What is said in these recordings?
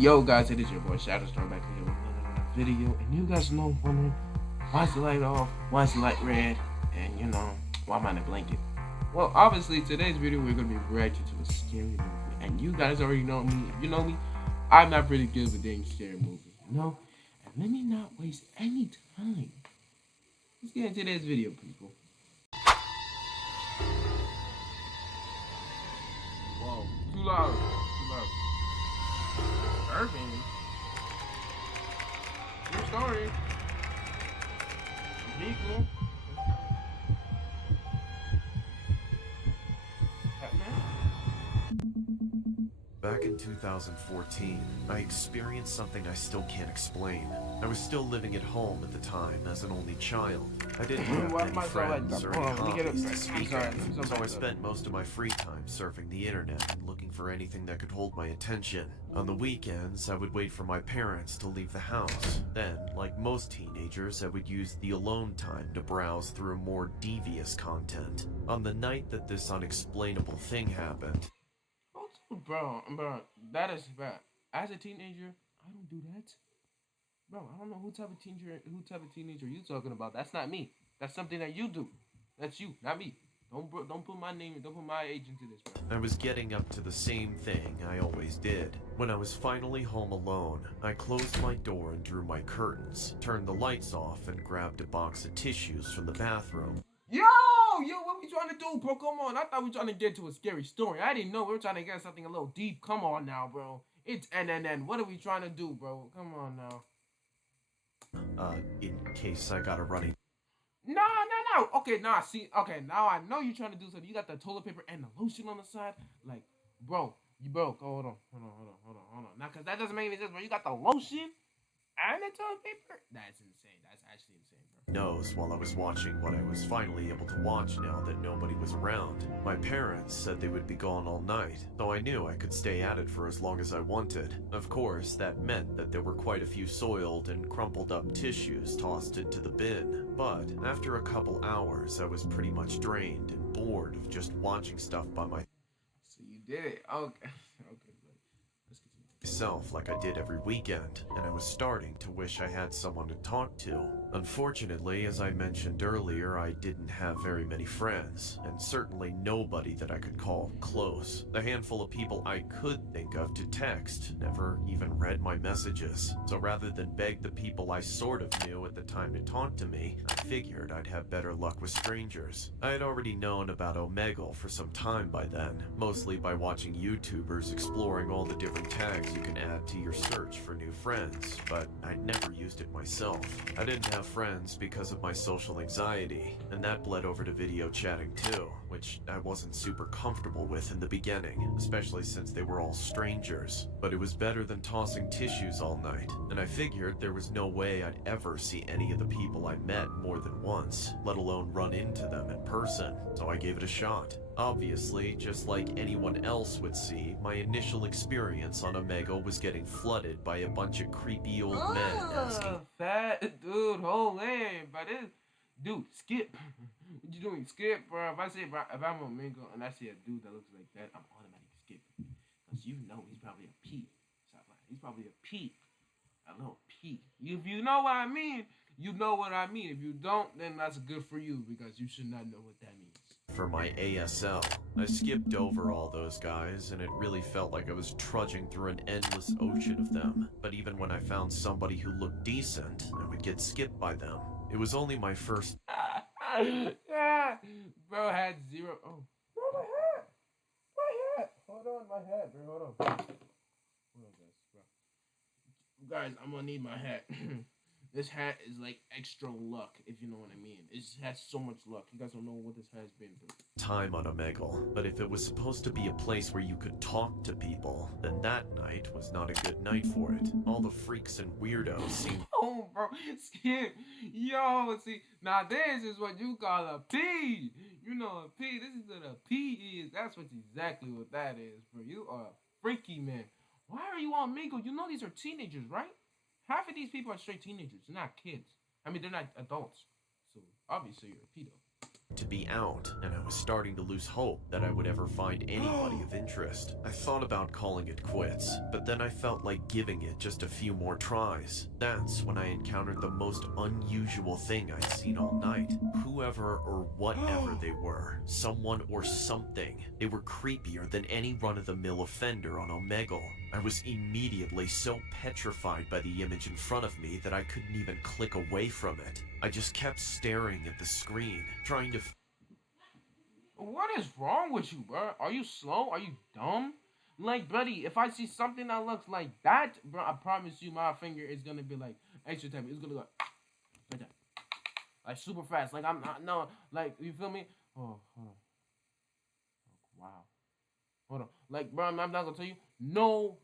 Yo guys, it is your boy Shadowstorm back here with another video, and you guys know wondering why is the light off, why is the light red, and why am I in a blanket? Well, obviously today's video we're gonna be reacting to a scary movie, and you guys already know me. If you know me, I'm not pretty good with dang scary movie, And let me not waste any time. Let's get into today's video, people. Whoa, too loud, too loud. Irving. True story. Vehicle. Back in 2014, I experienced something I still can't explain. I was still living at home at the time as an only child. I didn't have many friends or any hobbies to speak of, so I spent most of my free time surfing the internet and looking for anything that could hold my attention. On the weekends, I would wait for my parents to leave the house. Then, like most teenagers, I would use the alone time to browse through more devious content. On the night that this unexplainable thing happened, Bro, that is bad. As a teenager, I don't do that. Bro, I don't know who type of teenager you talking about. That's not me. That's something that you do. That's you, not me. Don't put my name, don't put my age into this, bro. I was getting up to the same thing I always did. When I was finally home alone, I closed my door and drew my curtains, turned the lights off, and grabbed a box of tissues from the bathroom. Yo, what we trying to do, bro? Come on. I thought we trying to get to a scary story. I didn't know we were trying to get something a little deep. Come on now, bro. It's NNN. What are we trying to do, bro? Come on now. In case I got a runny. No. Okay, nah, see, okay, now I know you're trying to do something. You got the toilet paper and the lotion on the side. Like, bro, hold on. Now, because that doesn't make any sense, bro. You got the lotion and the toilet paper? That's insane. That's actually insane, bro. Nose while I was watching what I was finally able to watch now that nobody was around. My parents said they would be gone all night, though I knew I could stay at it for as long as I wanted. Of course, that meant that there were quite a few soiled and crumpled up tissues tossed into the bin. But after a couple hours, I was pretty much drained and bored of just watching stuff by So you did it. Okay. myself like I did every weekend, and I was starting to wish I had someone to talk to. Unfortunately, as I mentioned earlier, I didn't have very many friends, and certainly nobody that I could call close. The handful of people I could think of to text never even read my messages, so rather than beg the people I sort of knew at the time to talk to me, I figured I'd have better luck with strangers. I had already known about Omegle for some time by then, mostly by watching YouTubers exploring all the different tags you can add to your search for new friends, but I'd never used it myself. I didn't have friends because of my social anxiety, and that bled over to video chatting too, which I wasn't super comfortable with in the beginning, especially since they were all strangers. But it was better than tossing tissues all night, and I figured there was no way I'd ever see any of the people I met more than once, let alone run into them in person, so I gave it a shot. Obviously, just like anyone else would see, my initial experience on Omegle was getting flooded by a bunch of creepy old men asking, fat dude, hold on, but dude, skip. What you doing, skip, bro? If I'm on Mingo and I see a dude that looks like that, I'm automatically skipping, cause he's probably a P. He's probably a P, a little P. If you know what I mean, you know what I mean. If you don't, then that's good for you because you should not know what that means. for my ASL. I skipped over all those guys, and it really felt like I was trudging through an endless ocean of them. But even when I found somebody who looked decent, I would get skipped by them. It was only my first Yeah, bro had zero. Oh, bro, my hat. Hold on, my hat, bro. Hold on, guys, bro. Guys, I'm gonna need my hat. This hat is like extra luck, if you know what I mean. It has so much luck. You guys don't know what this has been through. time on Omegle, but if it was supposed to be a place where you could talk to people, then that night was not a good night for it. All the freaks and weirdos seemed Oh, bro, skip. Yo, see, now this is what you call a P. You know a P. This is what a P is. That's exactly what that is, bro. You are a freaky man. Why are you on Mingle? You know these are teenagers, right? Half of these people are straight teenagers. They're not kids. I mean, they're not adults. So obviously you're a pedo. to be out, and I was starting to lose hope that I would ever find anybody of interest. I thought about calling it quits, but then I felt like giving it just a few more tries. That's when I encountered the most unusual thing I'd seen all night. Whoever or whatever they were, someone or something, they were creepier than any run-of-the-mill offender on Omegle. I was immediately so petrified by the image in front of me that I couldn't even click away from it. I just kept staring at the screen, trying to What is wrong with you, bro? Are you slow? Are you dumb? Like, buddy, if I see something that looks like that, bro, I promise you my finger is gonna be like extra type. It's gonna go like that. Like super fast. Like I'm not no like you feel me? Oh, hold on. Oh, wow. Hold on. Like, bro, I'm not gonna tell you. No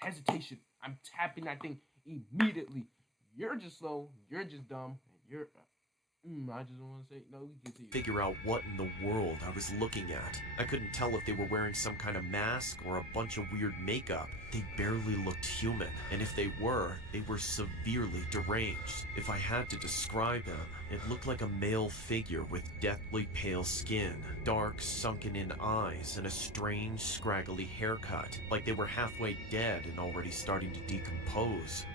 hesitation. I'm tapping that thing immediately. You're just slow. You're just dumb. You're I just don't want to say no. We can see you. figure out what in the world I was looking at. I couldn't tell if they were wearing some kind of mask or a bunch of weird makeup. They barely looked human, and if they were severely deranged. If I had to describe them, it looked like a male figure with deathly pale skin, dark sunken-in eyes, and a strange, scraggly haircut, like they were halfway dead and already starting to decompose.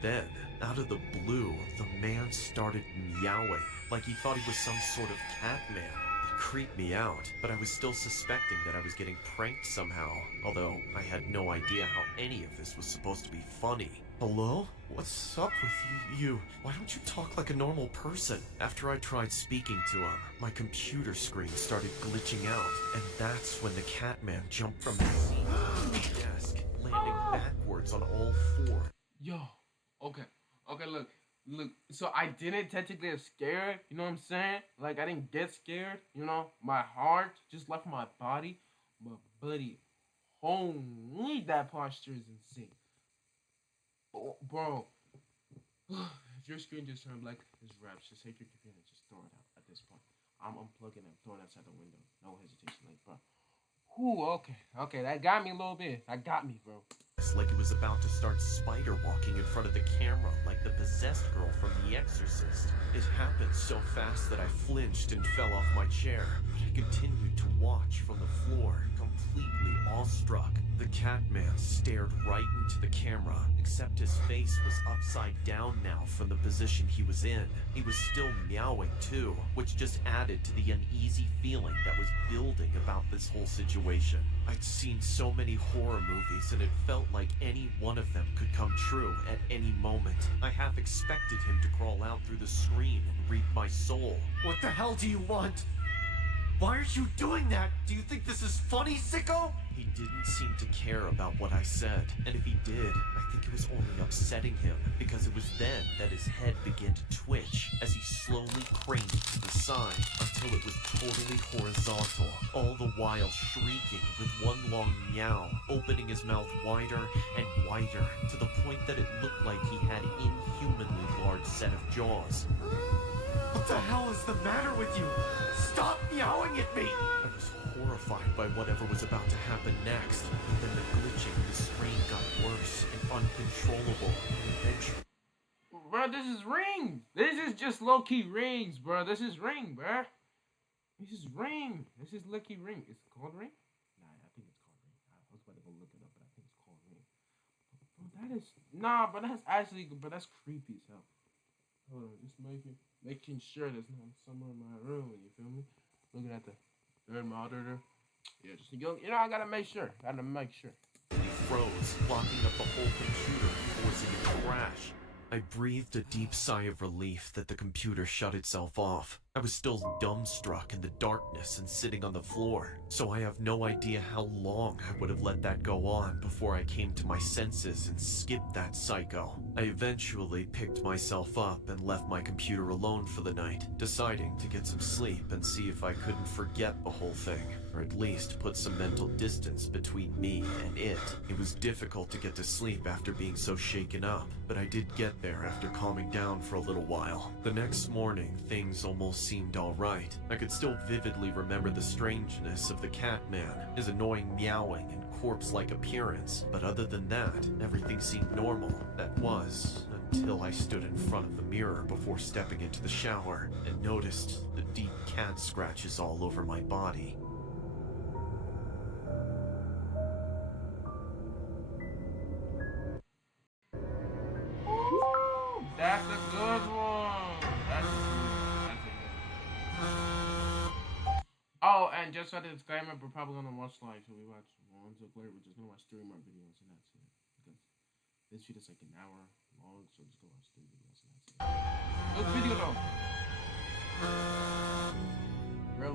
Then, out of the blue, the man started meowing, like he thought he was some sort of cat man. It creeped me out, but I was still suspecting that I was getting pranked somehow, although I had no idea how any of this was supposed to be funny. Hello? What's up with you? Why don't you talk like a normal person? After I tried speaking to him, my computer screen started glitching out, and that's when the cat man jumped from the seat to the desk, landing backwards on all fours. Yo, okay, look. So I didn't technically get scared. You know what I'm saying? Like I didn't get scared. You know, my heart just left my body. But buddy, holy, that posture is insane. Oh, bro, if your screen just turned black, it's raps. Just take your computer and just throw it out at this point. I'm unplugging and throwing it outside the window. No hesitation, like bro. Ooh, okay, that got me a little bit. That got me, bro. It's like it was about to start spider walking in front of the camera, like the possessed girl from The Exorcist. It happened so fast that I flinched and fell off my chair, but I continued to watch from the floor, completely awestruck. The Catman stared right into the camera, except his face was upside down now from the position he was in. He was still meowing too, which just added to the uneasy feeling that was building about this whole situation. I'd seen so many horror movies and it felt like any one of them could come true at any moment. I half expected him to crawl out through the screen and reap my soul. What the hell do you want? Why are you doing that? Do you think this is funny, sicko? He didn't seem to care about what I said, and if he did, I think it was only upsetting him, because it was then that his head began to twitch as he slowly craned to the side until it was totally horizontal, all the while shrieking with one long meow, opening his mouth wider and wider to the point that it looked like he had an inhumanly large set of jaws. What the hell is the matter with you? Stop meowing at me! I was horrified by whatever was about to happen next. Then the glitching in the screen got worse and uncontrollable. And eventually, Bro, this is Ring. This is just low-key Rings, bro. This is Ring, bro. This is Ring. This is lucky Ring. Is it called Ring? Nah, I think it's called Ring. I was about to go look it up, but I think it's called Ring. Bro, that is but that's actually, but that's creepy as hell. Hold on, just making sure there's not someone in my room. You feel me? Looking at the third monitor. Yeah, just I gotta make sure. he froze, locking up the whole computer and forcing it to crash. I breathed a deep sigh of relief that the computer shut itself off. I was still dumbstruck in the darkness and sitting on the floor, so I have no idea how long I would have let that go on before I came to my senses and skipped that psycho. I eventually picked myself up and left my computer alone for the night, deciding to get some sleep and see if I couldn't forget the whole thing, or at least put some mental distance between me and it. It was difficult to get to sleep after being so shaken up, but I did get there after calming down for a little while. The next morning, things almost seemed alright. I could still vividly remember the strangeness of the Catman, his annoying meowing and corpse-like appearance, but other than that, everything seemed normal. That was, until I stood in front of the mirror before stepping into the shower and noticed the deep cat scratches all over my body. Ooh, that's a good one. That's a good one. Oh, and just for the disclaimer, we're probably gonna watch live, so we watch one to clear. We're just gonna watch 3 more videos, and that's it. Because this video is like an hour long, so just go watch 3 videos, and that's it. Good video though.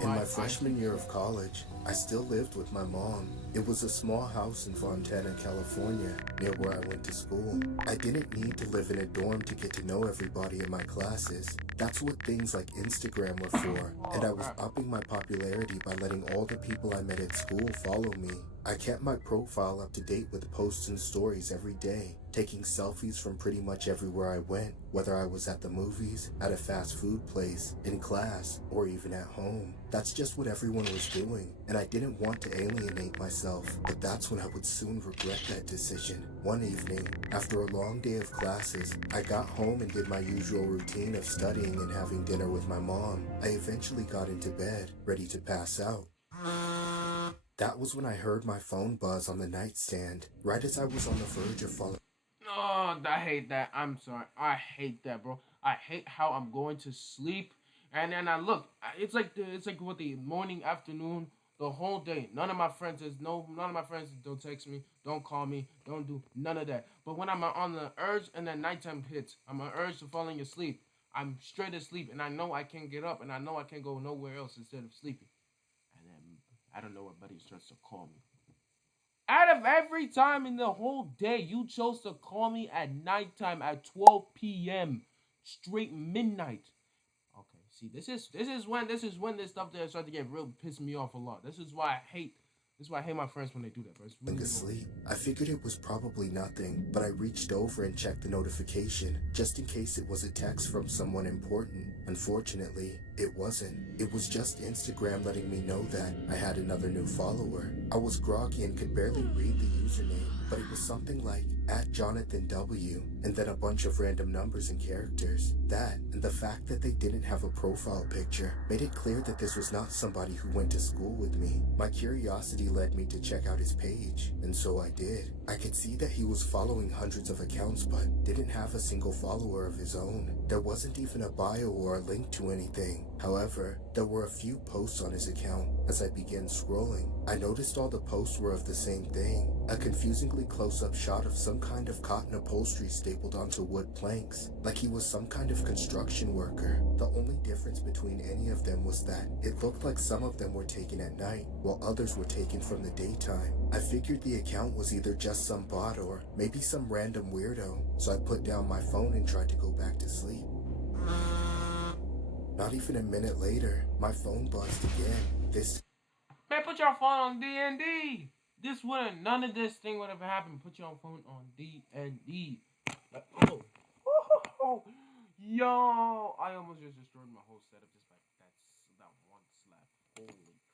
In my freshman year of college, I still lived with my mom. It was a small house in Fontana, California, near where I went to school. I didn't need to live in a dorm to get to know everybody in my classes. That's what things like Instagram were for, and I was upping my popularity by letting all the people I met at school follow me. I kept my profile up to date with posts and stories every day, taking selfies from pretty much everywhere I went, whether I was at the movies, at a fast food place, in class, or even at home. That's just what everyone was doing, and I didn't want to alienate myself, but that's when I would soon regret that decision. One evening, after a long day of classes, I got home and did my usual routine of studying and having dinner with my mom. I eventually got into bed, ready to pass out. That was when I heard my phone buzz on the nightstand, right as I was on the verge of falling. Oh, I hate that. I'm sorry. I hate that, bro. I hate how I'm going to sleep, and then I look. It's like what the morning, afternoon, the whole day. None of my friends don't text me, don't call me, don't do none of that. But when I'm on the urge and then nighttime hits, I'm on urge to falling asleep. I'm straight asleep, and I know I can't get up, and I know I can't go nowhere else instead of sleeping. And then I don't know what buddy starts to call me. Out of every time in the whole day, you chose to call me at nighttime at 12 p.m. straight midnight. Okay, see, this is when this stuff there started to get real piss me off a lot. This is why I hate my friends when they do that, bro. It's really asleep. I figured it was probably nothing, but I reached over and checked the notification, just in case it was a text from someone important. Unfortunately, it wasn't. It was just Instagram letting me know that I had another new follower. I was groggy and could barely read the username, but it was something like @JonathanW, and then a bunch of random numbers and characters. That, and the fact that they didn't have a profile picture, made it clear that this was not somebody who went to school with me. My curiosity led me to check out his page, and so I did. I could see that he was following hundreds of accounts, but didn't have a single follower of his own. There wasn't even a bio or a link to anything. However, there were a few posts on his account. As I began scrolling, I noticed all the posts were of the same thing, a confusingly close-up shot of some kind of cotton upholstery stapled onto wood planks, like he was some kind of construction worker. The only difference between any of them was that it looked like some of them were taken at night, while others were taken from the daytime. I figured the account was either just some bot or maybe some random weirdo, so I put down my phone and tried to go back to sleep. Not even a minute later, my phone buzzed again. Man, put your phone on D&D. None of this thing would have happened. Put your phone on D&D. Oh. Yo, I almost just destroyed my whole setup just by that one slap. Holy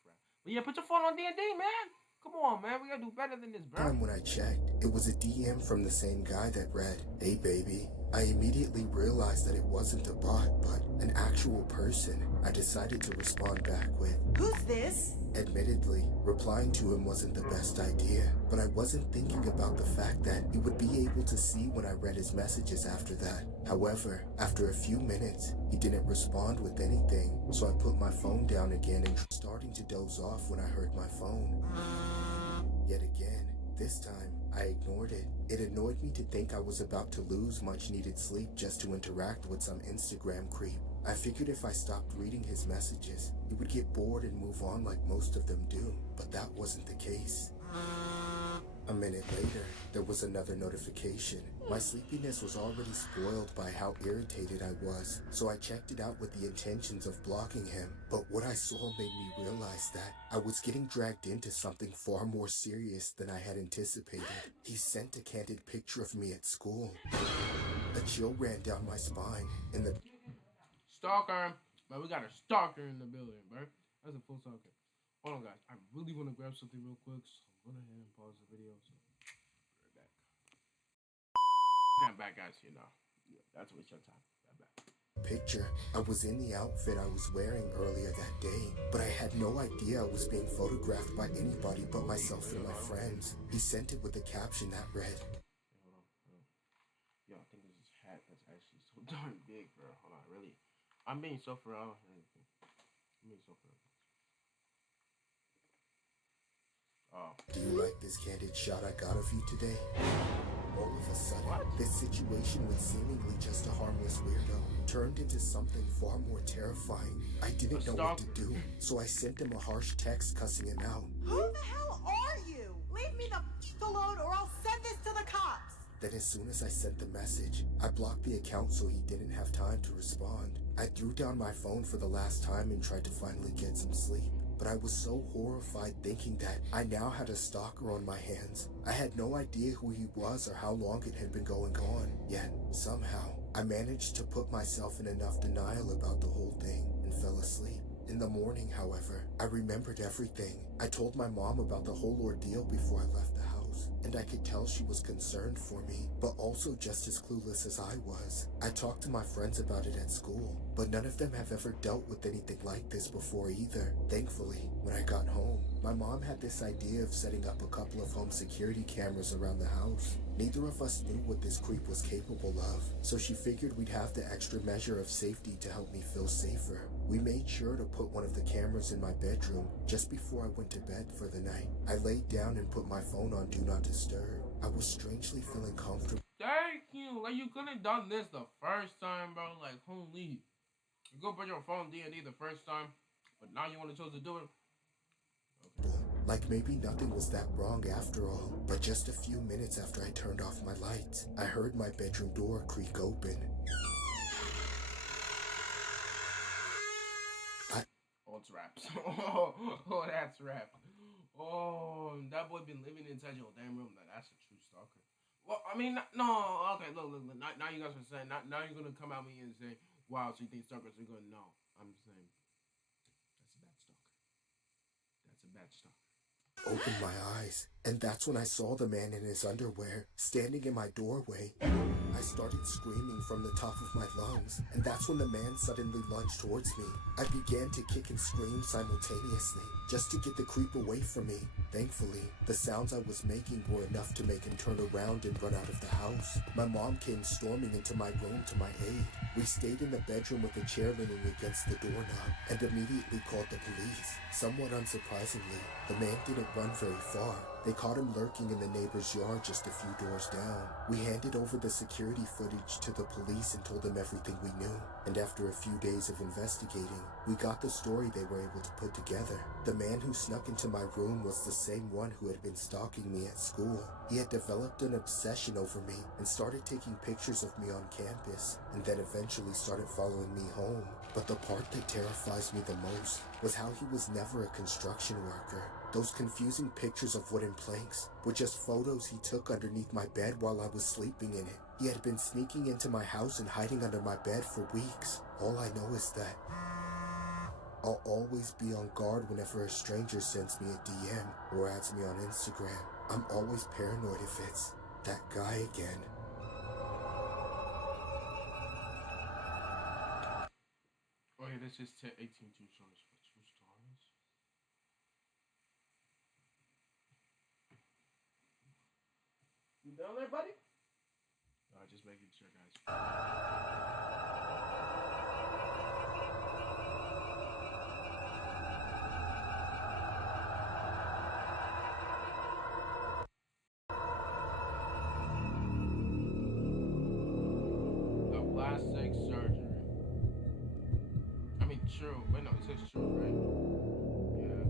crap. But yeah, put your phone on D&D, man. Come on, man. We gotta do better than this, bro. When I checked, it was a DM from the same guy that read, "Hey, baby." I immediately realized that it wasn't a bot, but an actual person. I decided to respond back with, "Who's this?" Admittedly, replying to him wasn't the best idea, but I wasn't thinking about the fact that he would be able to see when I read his messages after that. However, after a few minutes, he didn't respond with anything, so I put my phone down again and starting to doze off when I heard my phone. Yet again, this time, I ignored it. It annoyed me to think I was about to lose much needed sleep just to interact with some Instagram creep. I figured if I stopped reading his messages, he would get bored and move on like most of them do, but that wasn't the case. A minute later, there was another notification. My sleepiness was already spoiled by how irritated I was, so I checked it out with the intentions of blocking him. But what I saw made me realize that I was getting dragged into something far more serious than I had anticipated. He sent a candid picture of me at school. A chill ran down my spine, and the Stalker. But we got a stalker in the building, bro. That's a full stalker. Hold on, guys. I really want to grab something real quick, so I'm going to go ahead and pause the video. So, be right back. I'm back, guys. Yeah, that's what your topic. Blah, blah. Picture. I was in the outfit I was wearing earlier that day, but I had no idea I was being photographed by anybody but myself and my friends. He sent it with a caption that read, Hey, hold on, hold on. Yo, I think this is hat that's actually so darn big, bro. Hold on, really. I'm being so for real. I'm being so for real. Oh. "Do you like this candid shot I got of you today?" All of a sudden, What? this situation with seemingly just a harmless weirdo turned into something far more terrifying. I didn't know what to do, so I sent him a harsh text cussing him out. Who the hell are you? Leave me the f alone or I'll send this to the cops. Then as soon as I sent the message, I blocked the account so he didn't have time to respond. I threw down my phone for the last time and tried to finally get some sleep. But I was so horrified thinking that I now had a stalker on my hands. I had no idea who he was or how long it had been going on. Yet, somehow, I managed to put myself in enough denial about the whole thing and fell asleep. In the morning, however, I remembered everything. I told my mom about the whole ordeal before I left the house, and I could tell she was concerned for me, but also just as clueless as I was. I talked to my friends about it at school, but none of them have ever dealt with anything like this before either. Thankfully, when I got home, my mom had this idea of setting up a couple of home security cameras around the house. Neither of us knew what this creep was capable of, so she figured we'd have the extra measure of safety to help me feel safer. We made sure to put one of the cameras in my bedroom just before I went to bed for the night. I laid down and put my phone on Do Not Disturb. I was strangely feeling comfortable. Thank you. Like, you could have done this the first time, bro. Like, holy. You go put your phone D&D the first time, but now you want to choose to do it. Okay. Like maybe nothing was that wrong after all. But just a few minutes after I turned off my lights, I heard my bedroom door creak open. Oh, it's raps. Oh, that's rap. Oh, that boy been living inside your damn room. Like, that's a true stalker. Well, I mean, no. Okay, look. Now you guys are saying, now you're gonna come at me and say, wow, so you think stalkers are gonna know. I'm saying, that's a bad stalker. That's a bad stalker. Opened my eyes, and that's when I saw the man in his underwear standing in my doorway. I started screaming from the top of my lungs, and that's when the man suddenly lunged towards me. I began to kick and scream simultaneously, just to get the creep away from me. Thankfully, the sounds I was making were enough to make him turn around and run out of the house. My mom came storming into my room to my aid. We stayed in the bedroom with the chair leaning against the doorknob, and immediately called the police. Somewhat unsurprisingly, the man didn't run very far. They caught him lurking in the neighbor's yard just a few doors down. We handed over the security footage to the police and told them everything we knew. And after a few days of investigating, we got the story they were able to put together. The man who snuck into my room was the same one who had been stalking me at school. He had developed an obsession over me and started taking pictures of me on campus, and then eventually started following me home. But the part that terrifies me the most was how he was never a construction worker. Those confusing pictures of wooden planks were just photos he took underneath my bed while I was sleeping in it. He had been sneaking into my house and hiding under my bed for weeks. All I know is that I'll always be on guard whenever a stranger sends me a DM or adds me on Instagram. I'm always paranoid if it's that guy again. Okay, this is 18 true stories for true stories. You down there, buddy? Just making sure, guys. The plastic surgery. I mean, true. Wait, no, it says true, right? Yeah.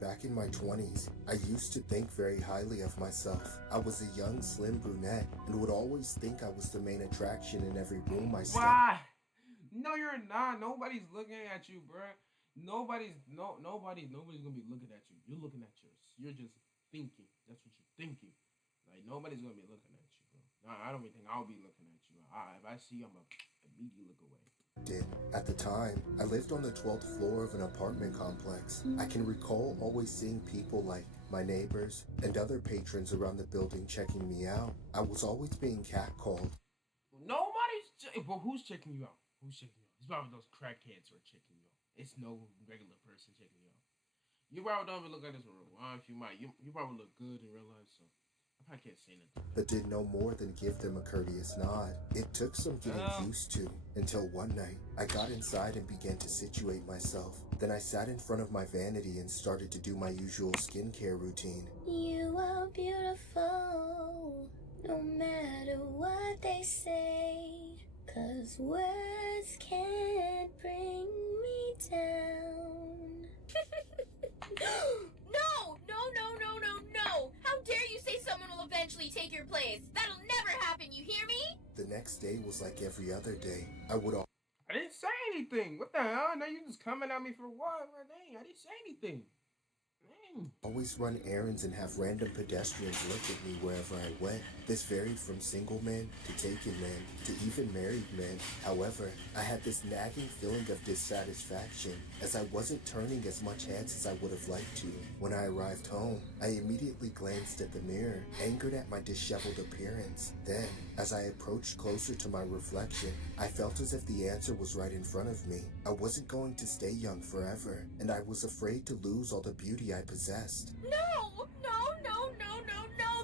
Back in my 20s, I used to think very highly of myself. I was a young, slim brunette and would always think I was the main attraction in every room I stepped. Why? No, you're not. Nobody's looking at you, bro. Nobody's gonna be looking at you. You're looking at yours. You're just thinking. That's what you're thinking. Like, nobody's gonna be looking at you, bro. No, I don't even think I'll be looking at you. If I see you, I'm gonna immediately look away. At the time, I lived on the 12th floor of an apartment complex. I can recall always seeing people like my neighbors and other patrons around the building checking me out. I was always being catcalled. But who's checking you out? Who's checking you out? It's probably those crackheads who are checking you out. It's no regular person checking you out. You probably don't even look like this in real life. You might. You probably look good in real life, so I probably can't say nothing. But did no more than give them a courteous nod. It took some getting used to, until one night, I got inside and began to situate myself. Then I sat in front of my vanity and started to do my usual skincare routine. You are beautiful, no matter what they say, 'cause words can't bring me down. No! How dare you say someone will eventually take your place? That'll never happen, you hear me? The next day was like every other day. I didn't say anything. What the hell? Now you just coming at me for what? Dang, I didn't say anything. always run errands and have random pedestrians look at me wherever I went. This varied from single men to taken men to even married men. However, I had this nagging feeling of dissatisfaction as I wasn't turning as much heads as I would have liked to. When I arrived home, I immediately glanced at the mirror, angered at my disheveled appearance. Then, as I approached closer to my reflection, I felt as if the answer was right in front of me. I wasn't going to stay young forever, and I was afraid to lose all the beauty I possessed. No!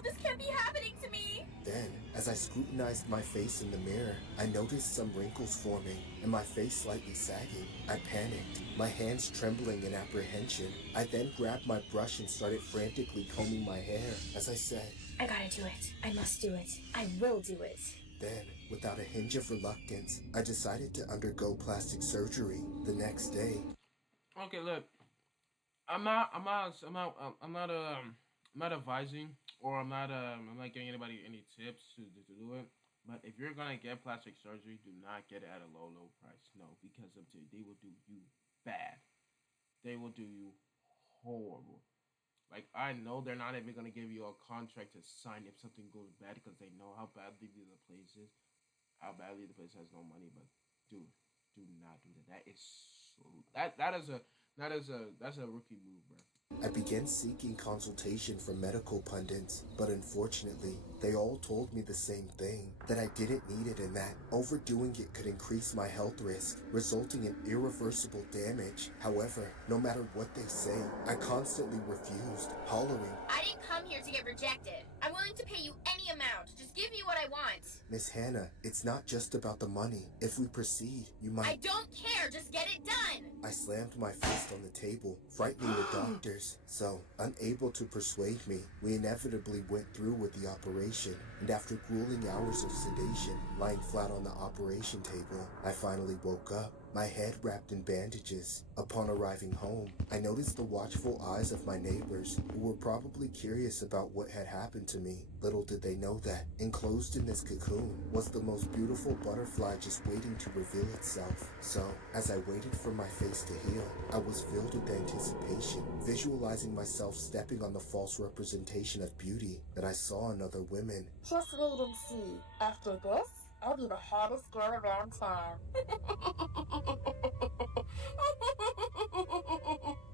This can't be happening to me! Then, as I scrutinized my face in the mirror, I noticed some wrinkles forming and my face slightly sagging. I panicked, my hands trembling in apprehension. I then grabbed my brush and started frantically combing my hair. As I said, I gotta do it. I must do it. I will do it. Then, without a hinge of reluctance, I decided to undergo plastic surgery the next day. Okay, look, I'm not advising, or I'm not giving anybody any tips to do it. But if you're gonna get plastic surgery, do not get it at a low price. No, because they will do you bad. They will do you horrible. Like, I know they're not even gonna give you a contract to sign if something goes bad, because they know how badly the place is, how badly the place has no money. But dude, do not do that. That's a rookie move, bro. I began seeking consultation from medical pundits, but unfortunately, they all told me the same thing, that I didn't need it and that overdoing it could increase my health risk, resulting in irreversible damage. However, no matter what they say, I constantly refused, hollering, I didn't come here to get rejected. I'm willing to pay you any amount. Just give me what I want. Miss Hannah, it's not just about the money. If we proceed, you might— I don't care. Just get it done. I slammed my fist on the table, frightening the doctors. So, unable to persuade me, we inevitably went through with the operation, and after grueling hours of sedation, lying flat on the operation table, I finally woke up, my head wrapped in bandages. Upon arriving home, I noticed the watchful eyes of my neighbors, who were probably curious about what had happened to me. Little did they know that, enclosed in this cocoon, was the most beautiful butterfly just waiting to reveal itself. So, as I waited for my face to heal, I was filled with anticipation, visualizing myself stepping on the false representation of beauty that I saw in other women. Just wait and see. After this, I'll be the hottest girl around town.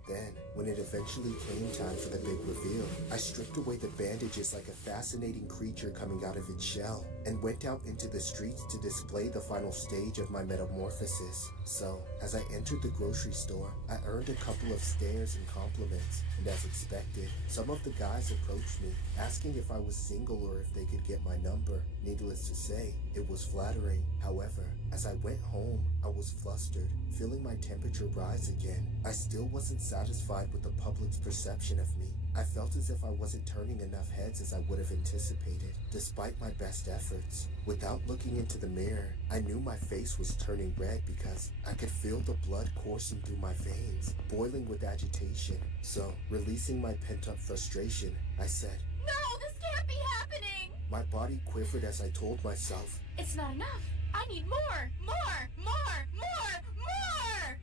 Then, when it eventually came time for the big reveal, I stripped away the bandages like a fascinating creature coming out of its shell, and went out into the streets to display the final stage of my metamorphosis. So, as I entered the grocery store, I earned a couple of stares and compliments, and as expected, some of the guys approached me, asking if I was single or if they could get my number. Needless to say, it was flattering. However, as I went home, I was flustered, feeling my temperature rise again. I still wasn't satisfied with the public's perception of me. I felt as if I wasn't turning enough heads as I would have anticipated, despite my best efforts. Without looking into the mirror, I knew my face was turning red because I could feel the blood coursing through my veins, boiling with agitation. So, releasing my pent-up frustration, I said, No, this can't be happening. My body quivered as I told myself, It's not enough. I need more.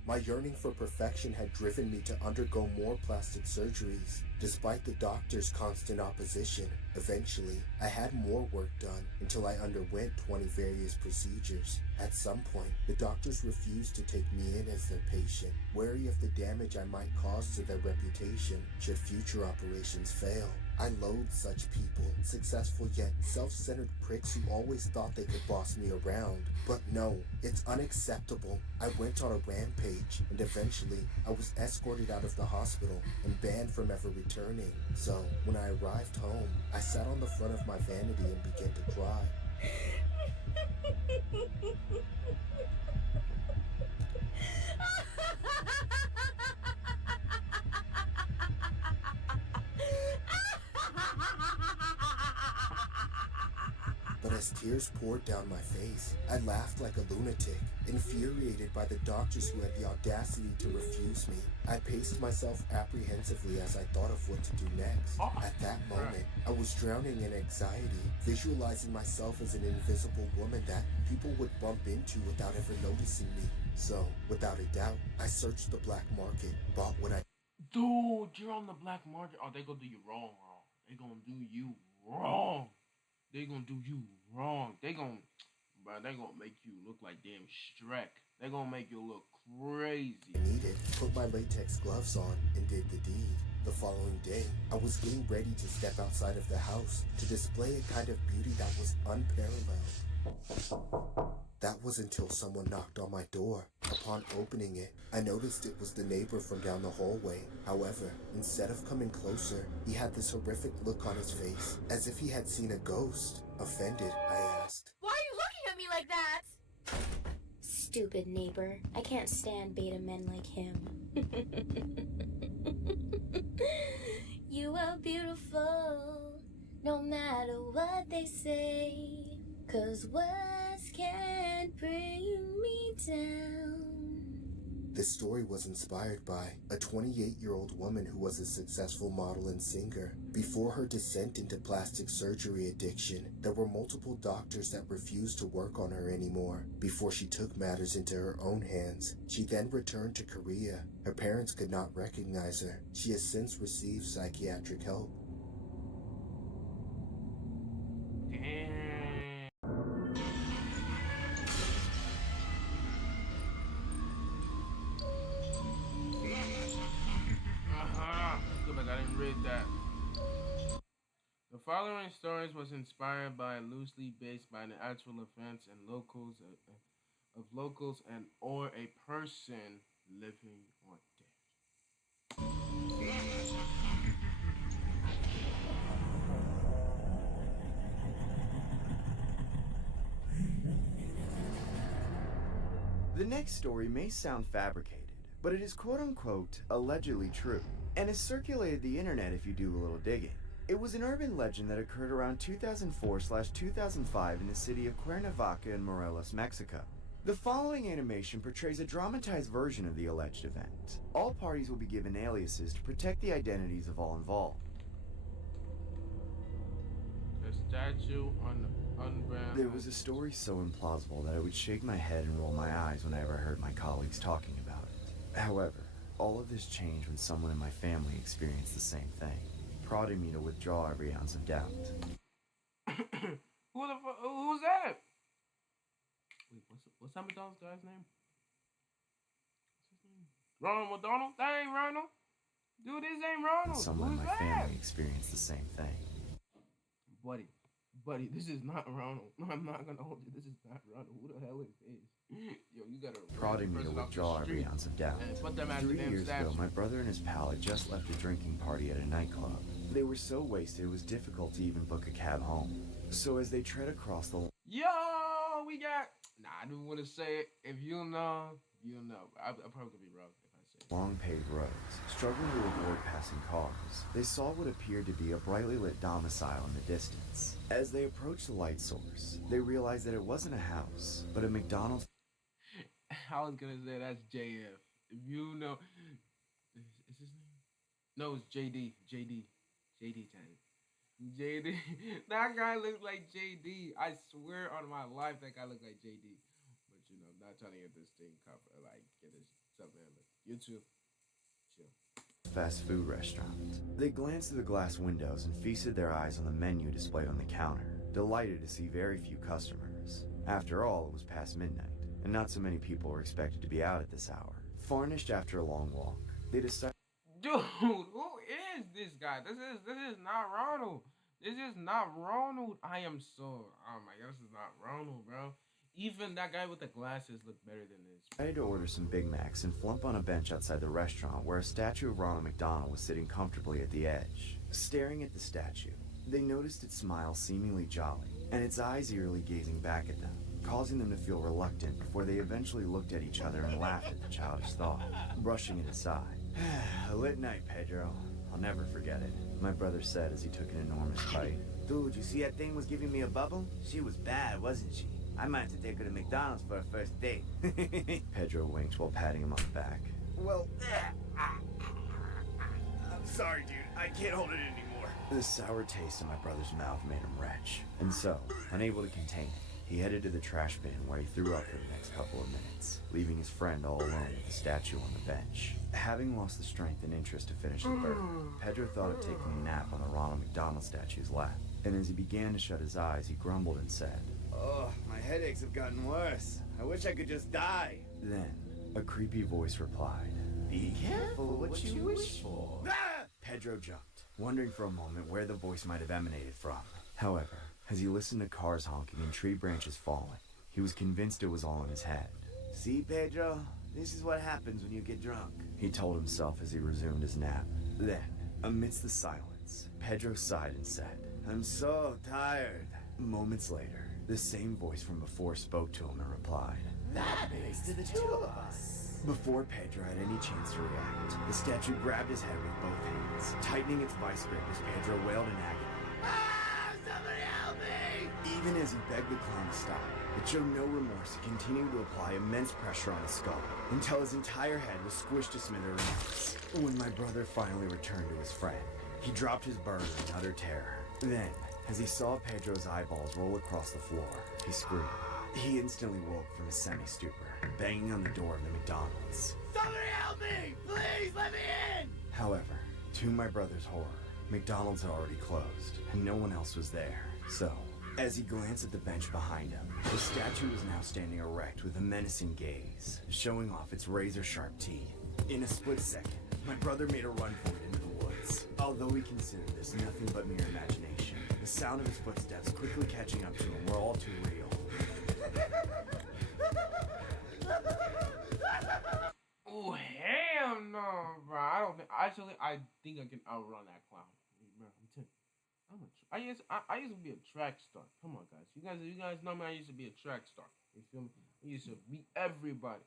My yearning for perfection had driven me to undergo more plastic surgeries. Despite the doctor's constant opposition, eventually, I had more work done until I underwent 20 various procedures. At some point, the doctors refused to take me in as their patient, wary of the damage I might cause to their reputation should future operations fail. I loathe such people, successful yet self-centered pricks who always thought they could boss me around. But no, it's unacceptable. I went on a rampage, and eventually, I was escorted out of the hospital and banned from ever returning. So, when I arrived home, I sat on the front of my vanity and began to cry. But as tears poured down my face, I laughed like a lunatic, infuriated by the doctors who had the audacity to refuse me. I paced myself apprehensively as I thought of what to do next. At that moment, I was drowning in anxiety, visualizing myself as an invisible woman that people would bump into without ever noticing me. So, without a doubt, I searched the black market, bought what I Dude, you're on the black market. Oh, they gonna do you wrong. They gonna do you wrong. They gonna do you wrong. They gonna make you look like damn Shrek. They gonna make you look crazy. needed, put my latex gloves on, and did the deed. The following day, I was getting ready to step outside of the house to display a kind of beauty that was unparalleled. That was until someone knocked on my door. Upon opening it, I noticed it was the neighbor from down the hallway. However, instead of coming closer, he had this horrific look on his face, as if he had seen a ghost. Offended, I asked, Why are you looking at me like that? Stupid neighbor. I can't stand beta men like him. You are beautiful, no matter what they say. 'Cause words can't bring me down. This story was inspired by a 28-year-old woman who was a successful model and singer. Before her descent into plastic surgery addiction, there were multiple doctors that refused to work on her anymore. Before she took matters into her own hands, she then returned to Korea. Her parents could not recognize her. She has since received psychiatric help. Damn. Good, like I didn't read that. The following stories was inspired by, loosely based by the actual events and locals of locals and or a person living or dead. The next story may sound fabricated, but it is quote-unquote allegedly true, and has circulated the internet if you do a little digging. It was an urban legend that occurred around 2004/2005 in the city of Cuernavaca in Morelos, Mexico. The following animation portrays a dramatized version of the alleged event. All parties will be given aliases to protect the identities of all involved. The statue on the unbound. There was a story so implausible that I would shake my head and roll my eyes whenever I heard my colleagues talking about it. However, all of this changed when someone in my family experienced the same thing, prodding me to withdraw every ounce of doubt. Who's that? Wait, what's that McDonald's guy's name? What's his name? Ronald McDonald? That ain't Ronald. Dude, this ain't Ronald. Someone in Who's my that? family experienced the same thing. Buddy, this is not Ronald. No, I'm not gonna hold you. This is not Ronald. Who the hell is this? Yo, you gotta Prodding me to withdraw every ounce of doubt. Put them at 3 the damn years ago, statue. my brother and his pal had just left a drinking party at a nightclub. They were so wasted it was difficult to even book a cab home. So as they tread across the Yo, we got. Nah, I didn't want to say it. If you know, you know. I probably could be wrong if I say it. long paved roads, struggling to avoid passing cars, they saw what appeared to be a brightly lit domicile in the distance. As they approached the light source, they realized that it wasn't a house, but a McDonald's. I was gonna say that's JF. If you know, is his name? No, it's JD. JD type. JD. That guy looks like JD. I swear on my life, that guy looks like JD. But you know, I'm not trying to get this thing covered, like get this What's up, man? But you too. Chill. Fast food restaurant. They glanced through the glass windows and feasted their eyes on the menu displayed on the counter, delighted to see very few customers. After all, it was past midnight, and not so many people were expected to be out at this hour. Furnished after a long walk, they decided. Dude, who is this guy? This is not Ronald. This is not Ronald. I am so, oh my god, this is not Ronald, bro. Even that guy with the glasses looked better than this. Decided to order some Big Macs and flump on a bench outside the restaurant where a statue of Ronald McDonald was sitting comfortably at the edge. Staring at the statue, they noticed its smile seemingly jolly, and its eyes eerily gazing back at them, causing them to feel reluctant before they eventually looked at each other and laughed at the childish thought, brushing it aside. A lit night, Pedro. I'll never forget it, my brother said as he took an enormous bite. Dude, you see that thing was giving me a bubble? She was bad, wasn't she? I might have to take her to McDonald's for a first date. Pedro winked while patting him on the back. Well, I'm sorry, dude. I can't hold it anymore. The sour taste in my brother's mouth made him retch, and so, unable to contain it, he headed to the trash bin where he threw up for the next couple of minutes, leaving his friend all alone with the statue on the bench. Having lost the strength and interest to finish the burger, Pedro thought of taking a nap on the Ronald McDonald statue's lap, and as he began to shut his eyes, he grumbled and said, "Oh, my headaches have gotten worse. I wish I could just die." Then, a creepy voice replied, "Be careful what you wish for." Ah! Pedro jumped, wondering for a moment where the voice might have emanated from. However, as he listened to cars honking and tree branches falling, he was convinced it was all in his head. "See, Pedro, this is what happens when you get drunk," he told himself as he resumed his nap. Then, amidst the silence, Pedro sighed and said, "I'm so tired." Moments later, the same voice from before spoke to him and replied, "That makes the two of us." Before Pedro had any chance to react, the statue grabbed his head with both hands, tightening its vice grip as Pedro wailed in agony. "Ah! Somebody help me!" Even as he begged the clown to stop, it showed no remorse to continue to apply immense pressure on his skull, until his entire head was squished to smithereens. When my brother finally returned to his friend, he dropped his burger in utter terror. Then, as he saw Pedro's eyeballs roll across the floor, he screamed. He instantly woke from his semi-stupor, banging on the door of the McDonald's. "Somebody help me! Please let me in!" However, to my brother's horror, McDonald's had already closed, and no one else was there. So, as he glanced at the bench behind him, the statue was now standing erect with a menacing gaze, showing off its razor-sharp teeth. In a split second, my brother made a run for it into the woods. Although he considered this nothing but mere imagination, the sound of his footsteps quickly catching up to him were all too real. Oh hell no, bro! I don't think. Actually, I think I can outrun that clown. Bro, I'm telling you, I used to be a track star. Come on, guys. You guys know me. I used to be a track star. You feel me? I used to beat everybody.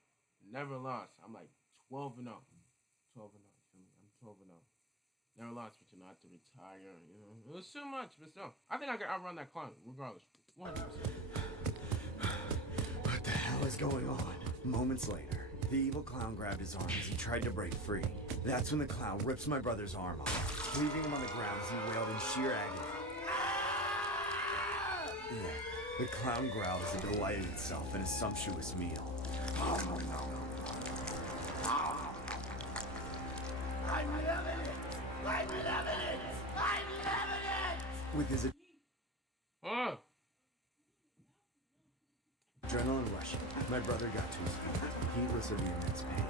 Never lost. I'm like 12-0. 12-0. You feel me? I'm 12-0. Never lost, but I had to retire. You know, it was too much, but still, I think I can outrun that clown regardless. 100%. What the hell is going on? Moments later, the evil clown grabbed his arm as he tried to break free. That's when the clown rips my brother's arm off, leaving him on the ground as he wailed in sheer agony. Then, the clown growled as it delighted itself in a sumptuous meal. I'm loving it! I'm loving it! I'm loving it! With his adrenaline rushing, my brother got to his feet, heedless of the immense pain.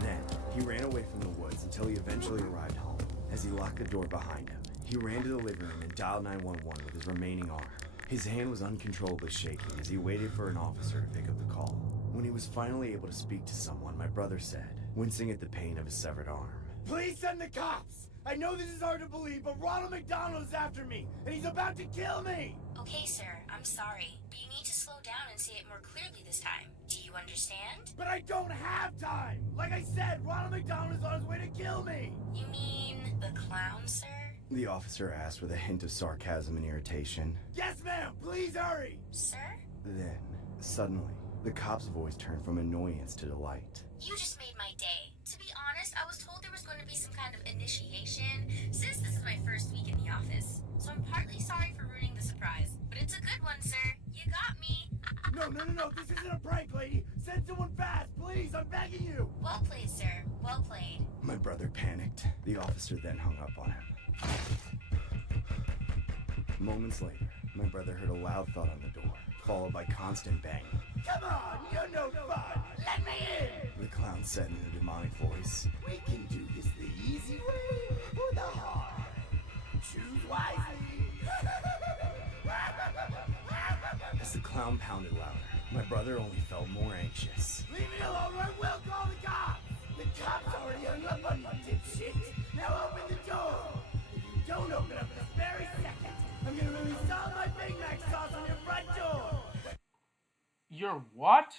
Then, he ran away from the woods until he eventually arrived home. As he locked the door behind him, he ran to the living room and dialed 911 with his remaining arm. His hand was uncontrollably shaking as he waited for an officer to pick up the call. When he was finally able to speak to someone, my brother said, wincing at the pain of his severed arm, "Please send the cops! I know this is hard to believe, but Ronald McDonald is after me, and he's about to kill me!" Okay, sir, I'm sorry, but you need to slow down and say it more clearly this time. Do you understand? But I don't have time! Like I said, Ronald McDonald is on his way to kill me! You mean the clown, sir? The officer asked with a hint of sarcasm and irritation. "Yes, ma'am! Please hurry!" Sir? Then, suddenly, the cop's voice turned from annoyance to delight. You just made my day. To be honest, I was told there was going to be some kind of initiation, since this is my first week in the office. So I'm partly sorry for ruining the surprise, but it's a good one, sir. You got me. No, this isn't a prank, lady! Send someone fast, please! I'm begging you! Well played, The officer then hung up on him. Moments later, my brother heard a loud thud on the door, followed by constant banging. Come on, you're no fun. Let me in. The clown said in a demonic voice. We can do this the easy way or the hard. Choose wisely. As the clown pounded louder, my brother only felt more anxious. Leave me alone or I will call the cops. The cops already hung up on you, dipshit. Now open the door. If you don't open up this very second, I'm gonna release all my Big Mac sauce on your front door. Your what?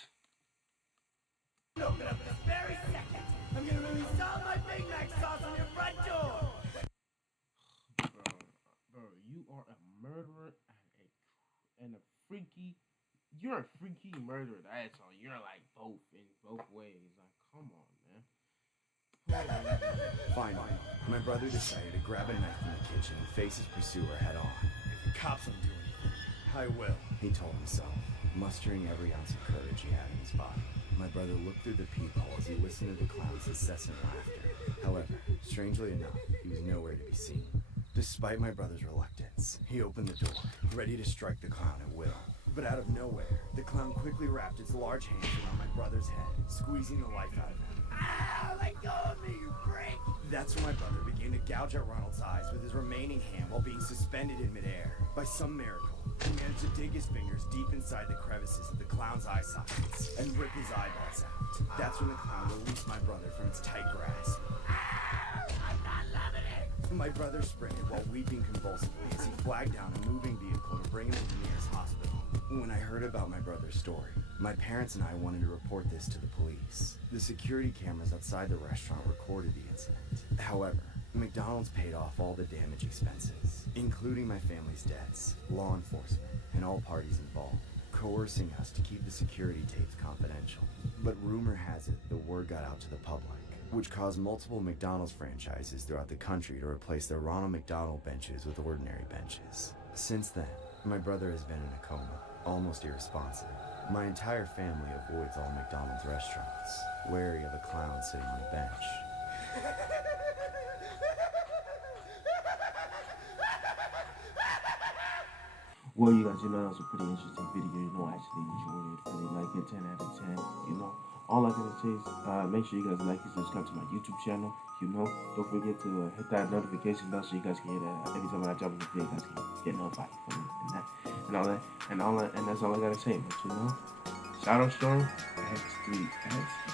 Open up this very second. I'm gonna release all my Big Mac sauce on your front door. Bro, you are a murderer and a freaky. You're a freaky murderer. That's all. You're like both in both ways. Like, come on, man. Finally, my brother decided to grab a knife from the kitchen and face his pursuer head on. If the cops don't do anything, I will, he told himself, mustering every ounce of courage he had in his body. My brother looked through the peephole as he listened to the clown's incessant laughter. However, strangely enough, he was nowhere to be seen. Despite my brother's reluctance, he opened the door, ready to strike the clown at will. But out of nowhere, the clown quickly wrapped its large hands around my brother's head, squeezing the life out of him. ah, let go of me, you prick! That's when my brother began to gouge at Ronald's eyes with his remaining hand while being suspended in midair. By some miracle, he managed to dig his fingers deep inside the crevices of the clown's eye sockets and rip his eyeballs out. That's when the clown released my brother from its tight grasp. I'm not loving it! My brother sprinted while weeping convulsively as he flagged down a moving vehicle to bring him to the nearest hospital. When I heard about my brother's story, my parents and I wanted to report this to the police. The security cameras outside the restaurant recorded the incident. However, McDonald's paid off all the damage expenses, including my family's debts, law enforcement, and all parties involved, coercing us to keep the security tapes confidential. But rumor has it the word got out to the public, which caused multiple McDonald's franchises throughout the country to replace their Ronald McDonald benches with ordinary benches. Since then, my brother has been in a coma, almost irresponsive. My entire family avoids all McDonald's restaurants, wary of a clown sitting on a bench. Well, you guys, that was a pretty interesting video. I actually enjoyed it. Really like it. 10 out of 10. All I gotta say is make sure you guys like and subscribe to my YouTube channel. Don't forget to hit that notification bell so you guys can get every time I drop a video, you guys can get notified from me and all that. And that's all I gotta say. But Shadow Storm X3X.